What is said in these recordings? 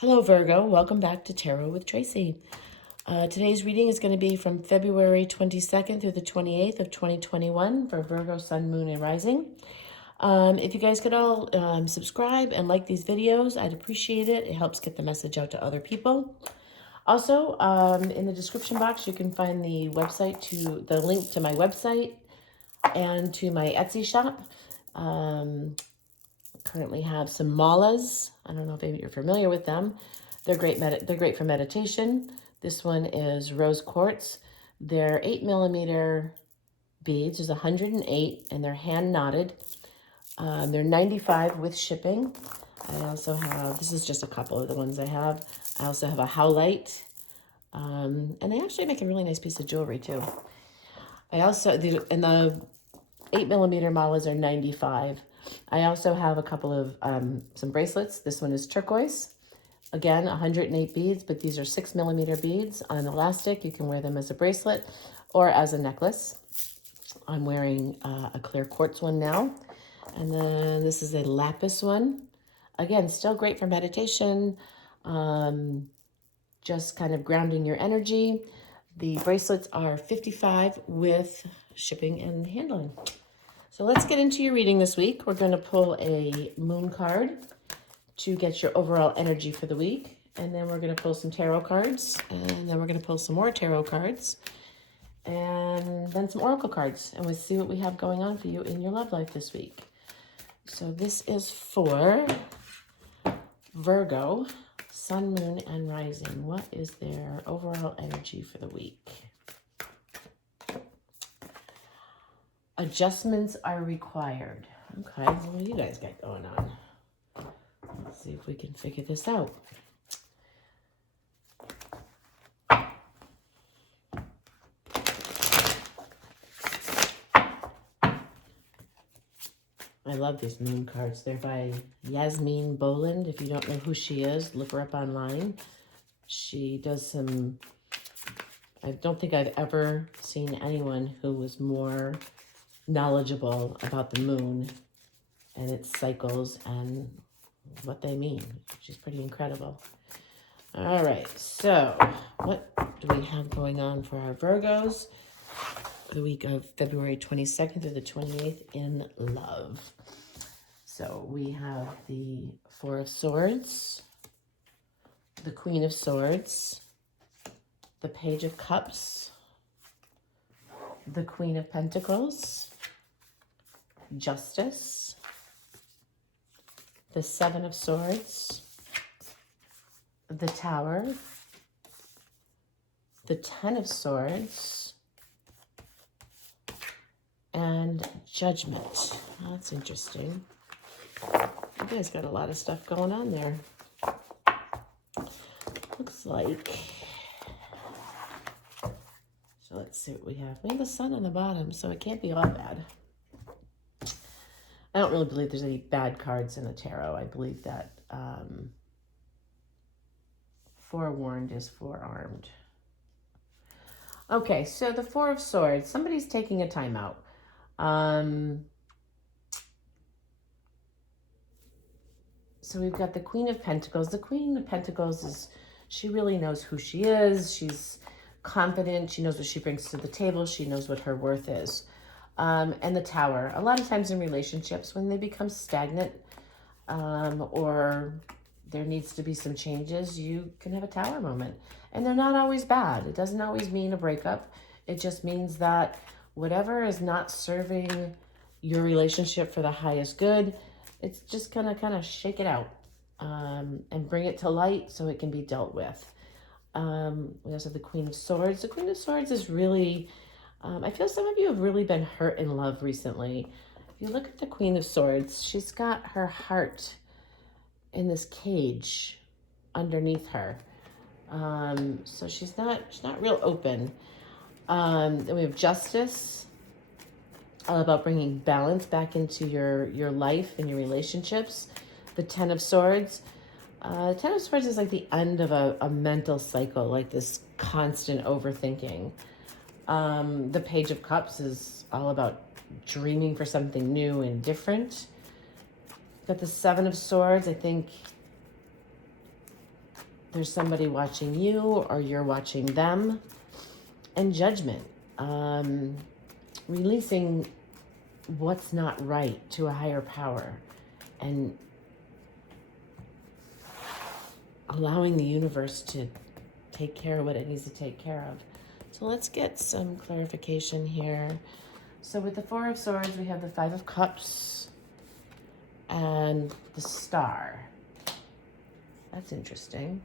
Hello Virgo, welcome back to Tarot with Tracy. Today's reading is going to be from February 22nd through the 28th of 2021 for Virgo, Sun, Moon, and Rising. If you guys could all subscribe and like these videos, I'd appreciate it. It helps get the message out to other people. Also, in the description box, you can find the link to my website and to my Etsy shop. Currently have some malas. I don't know if you're familiar with them. They're great. They're great for meditation. This one is rose quartz. They're 8mm beads. There's 108, and they're hand knotted. They're $95 with shipping. I also have, this is just a couple of the ones I have. I also have a howlite, and they actually make a really nice piece of jewelry too. I also, and the 8mm malas are $95. I also have a couple of some bracelets. This one is turquoise. Again, 108 beads, but these are 6mm beads on elastic. You can wear them as a bracelet or as a necklace. I'm wearing a clear quartz one now. And then this is a lapis one. Again, still great for meditation, just kind of grounding your energy. The bracelets are $55 with shipping and handling. So let's get into your reading this week. We're going to pull a moon card to get your overall energy for the week. And then we're going to pull some tarot cards. And then we're going to pull some more tarot cards. And then some oracle cards. And we'll see what we have going on for you in your love life this week. So this is for Virgo, Sun, Moon, and Rising. What is their overall energy for the week? Adjustments are required. Okay, so what do you guys got going on? Let's see if we can figure this out. I love these moon cards. They're by Yasmin Boland. If you don't know who she is, look her up online. She does some, I don't think I've ever seen anyone who was more knowledgeable about the moon and its cycles and what they mean. She's pretty incredible. All right, so what do we have going on for our Virgos for the week of February 22nd through the 28th in love? So we have the Four of Swords, the Queen of Swords, the Page of Cups, the Queen of Pentacles, Justice, the Seven of Swords, the Tower, the Ten of Swords, and Judgment. That's interesting. You guys got a lot of stuff going on there. Looks like. So let's see what we have. We have the Sun on the bottom, so it can't be all bad. I don't really believe there's any bad cards in the tarot. I believe that forewarned is forearmed. Okay, so the Four of Swords. Somebody's taking a timeout. So we've got the Queen of Pentacles. The Queen of Pentacles is, she really knows who she is. She's confident. She knows what she brings to the table. She knows what her worth is. And the Tower. A lot of times in relationships, when they become stagnant or there needs to be some changes, you can have a Tower moment. And they're not always bad. It doesn't always mean a breakup. It just means that whatever is not serving your relationship for the highest good, it's just gonna kind of shake it out and bring it to light so it can be dealt with. We also have the Queen of Swords. The Queen of Swords is really, I feel some of you have really been hurt in love recently. If you look at the Queen of Swords, she's got her heart in this cage underneath her. So she's not real open. Then we have Justice, all about bringing balance back into your life and your relationships. The Ten of Swords. Ten of Swords is like the end of a mental cycle, like this constant overthinking. The Page of Cups is all about dreaming for something new and different. Got the Seven of Swords. I think there's somebody watching you or you're watching them. And Judgment. Releasing what's not right to a higher power and allowing the universe to take care of what it needs to take care of. So let's get some clarification here. So with the Four of Swords, we have the Five of Cups and the Star. That's interesting.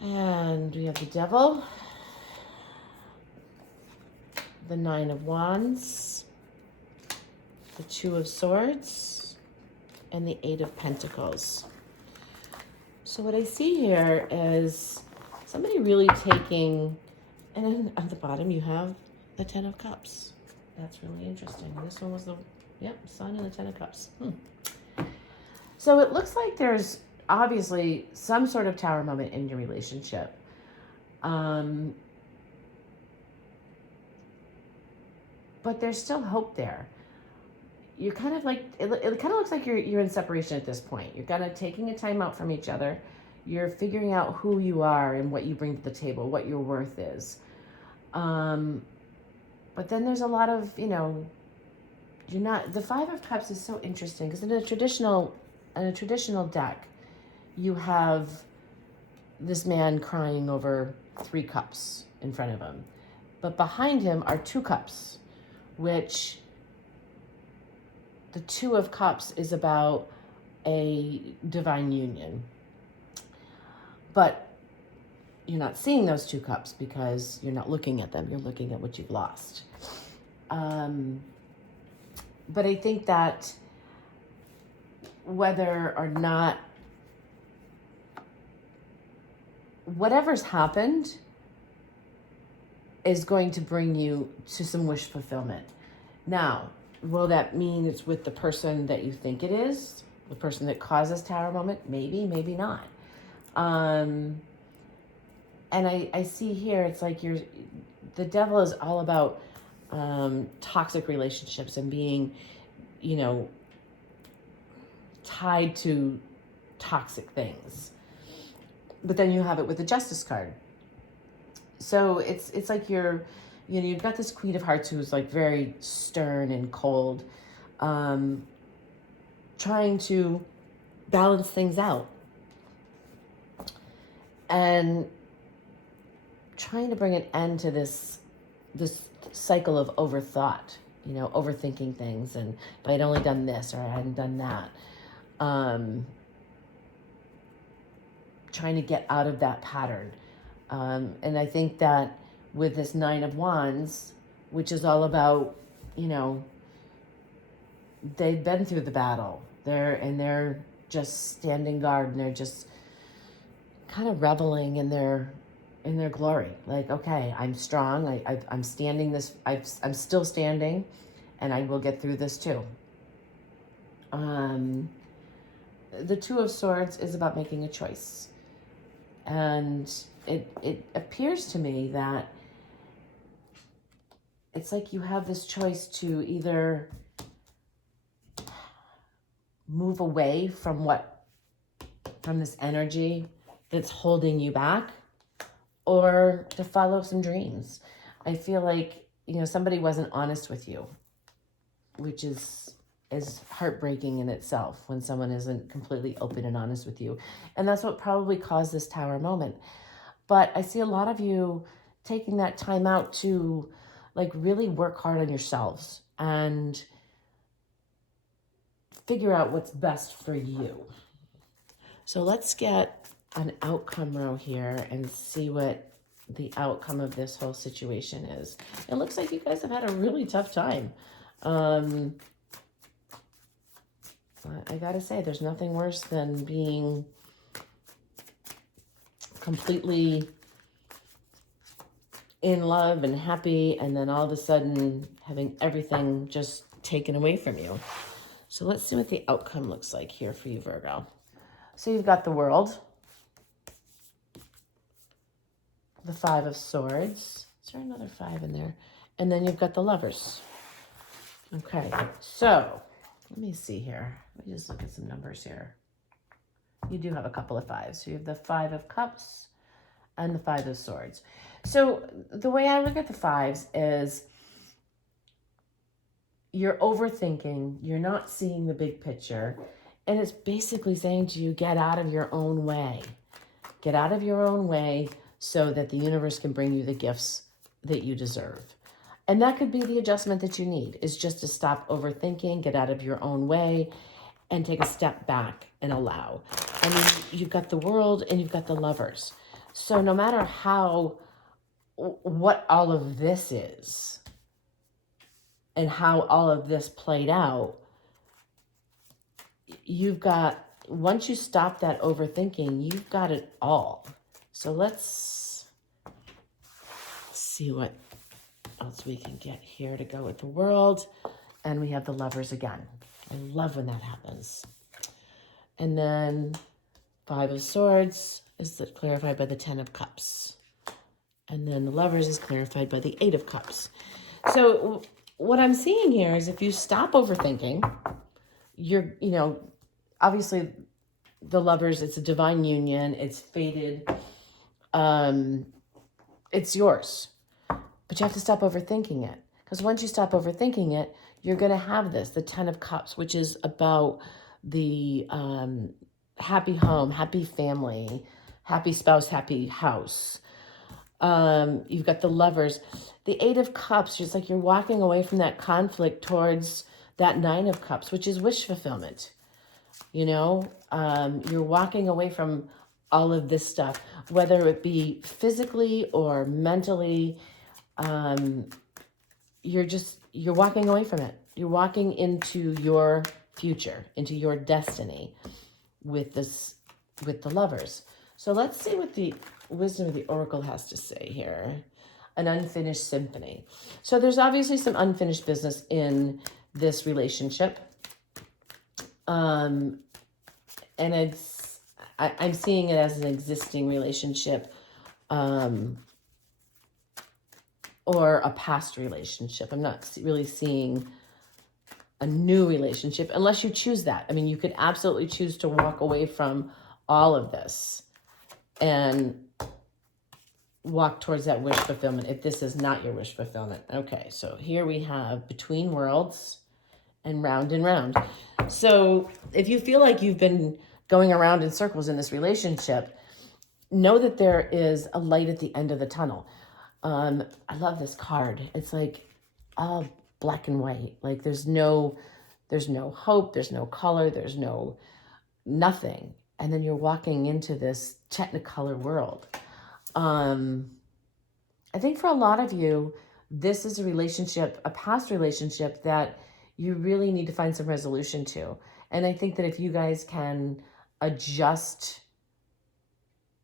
And we have the Devil, the Nine of Wands, the Two of Swords, and the Eight of Pentacles. So what I see here is somebody really taking, and then at the bottom you have the Ten of Cups. That's really interesting. This one was the, Sun and the Ten of Cups. So it looks like there's obviously some sort of tower moment in your relationship. But there's still hope there. You're kind of like, it kind of looks like you're in separation at this point. You're kind of taking a time out from each other. You're figuring out who you are and what you bring to the table, what your worth is. But then there's a lot of, you're not, the Five of Cups is so interesting because in a traditional deck, you have this man crying over 3 cups in front of him. But behind him are 2 cups, which the Two of Cups is about a divine union. But you're not seeing those 2 cups because you're not looking at them. You're looking at what you've lost. But I think that whether or not, whatever's happened is going to bring you to some wish fulfillment. Now, will that mean it's with the person that you think it is? The person that causes tower moment? Maybe, maybe not. And I see here, it's like the Devil is all about toxic relationships and being, tied to toxic things. But then you have it with the Justice card. So it's like you've got this Queen of Hearts who's like very stern and cold, trying to balance things out and trying to bring an end to this cycle of overthought, overthinking things. And if I'd only done this or I hadn't done that, trying to get out of that pattern. And I think that with this Nine of Wands, which is all about, they've been through the battle. They're just standing guard and they're just kind of reveling in their glory. Like, okay, I'm strong. I'm standing this. I'm still standing, and I will get through this too. The Two of Swords is about making a choice, and it appears to me that it's like you have this choice to either move away from this energy that's holding you back, or to follow some dreams. I feel like, somebody wasn't honest with you, which is heartbreaking in itself when someone isn't completely open and honest with you. And that's what probably caused this tower moment. But I see a lot of you taking that time out to like really work hard on yourselves and figure out what's best for you. So let's get an outcome row here and see what the outcome of this whole situation is. It looks like you guys have had a really tough time. I gotta say, there's nothing worse than being completely in love and happy, and then all of a sudden having everything just taken away from you. So let's see what the outcome looks like here for you, Virgo. So you've got the World, the Five of Swords. Is there another 5 in there? And then you've got the Lovers. Okay, so let me see here. Let me just look at some numbers here. You do have a couple of fives. So you have the Five of Cups and the Five of Swords. So the way I look at the fives is you're overthinking, you're not seeing the big picture, and it's basically saying to you, get out of your own way. Get out of your own way so that the universe can bring you the gifts that you deserve. And that could be the adjustment that you need, is just to stop overthinking, get out of your own way, and take a step back and allow. I mean, you've got the World and you've got the Lovers. So no matter what all of this is and how all of this played out, you've got, once you stop that overthinking, you've got it all. So let's see what else we can get here to go with the World. And we have the Lovers again. I love when that happens. And then Five of Swords is clarified by the Ten of Cups. And then the Lovers is clarified by the Eight of Cups. So what I'm seeing here is if you stop overthinking, you're, obviously the Lovers, it's a divine union. It's fated. It's yours. But you have to stop overthinking it. Because once you stop overthinking it, you're going to have this, the Ten of Cups, which is about the happy home, happy family, happy spouse, happy house. You've got the Lovers. The Eight of Cups, just like you're walking away from that conflict towards that Nine of Cups, which is wish fulfillment. You're walking away from all of this stuff, whether it be physically or mentally. You're walking away from it. You're walking into your future, into your destiny with the Lovers. So let's see what the wisdom of the Oracle has to say here. An unfinished symphony. So there's obviously some unfinished business in this relationship. And I'm seeing it as an existing relationship, or a past relationship. I'm not really seeing a new relationship unless you choose that. I mean, you could absolutely choose to walk away from all of this and walk towards that wish fulfillment if this is not your wish fulfillment. Okay, so here we have Between Worlds and Round and Round. So if you feel like you've been going around in circles in this relationship, know that there is a light at the end of the tunnel. I love this card. It's like all black and white. Like there's no hope, there's no color, there's nothing. And then you're walking into this technicolor world. I think for a lot of you, this is a relationship, a past relationship that you really need to find some resolution to. And I think that if you guys can adjust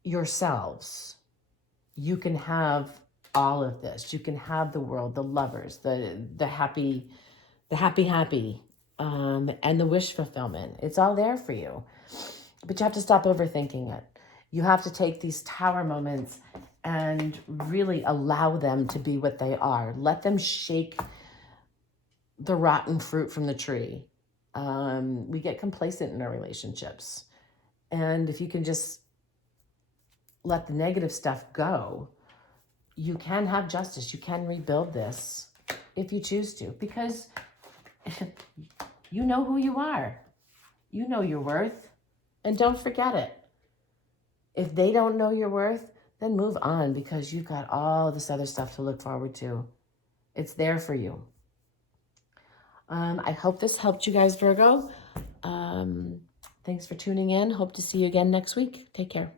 yourselves, you can have all of this. You can have the World, the Lovers, the happy, and the wish fulfillment. It's all there for you. But you have to stop overthinking it. You have to take these tower moments and really allow them to be what they are. Let them shake the rotten fruit from the tree. We get complacent in our relationships. And if you can just let the negative stuff go, you can have justice. You can rebuild this if you choose to, because you know who you are. You know your worth, and don't forget it. If they don't know your worth, then move on, because you've got all this other stuff to look forward to. It's there for you. I hope this helped you guys, Virgo. Thanks for tuning in. Hope to see you again next week. Take care.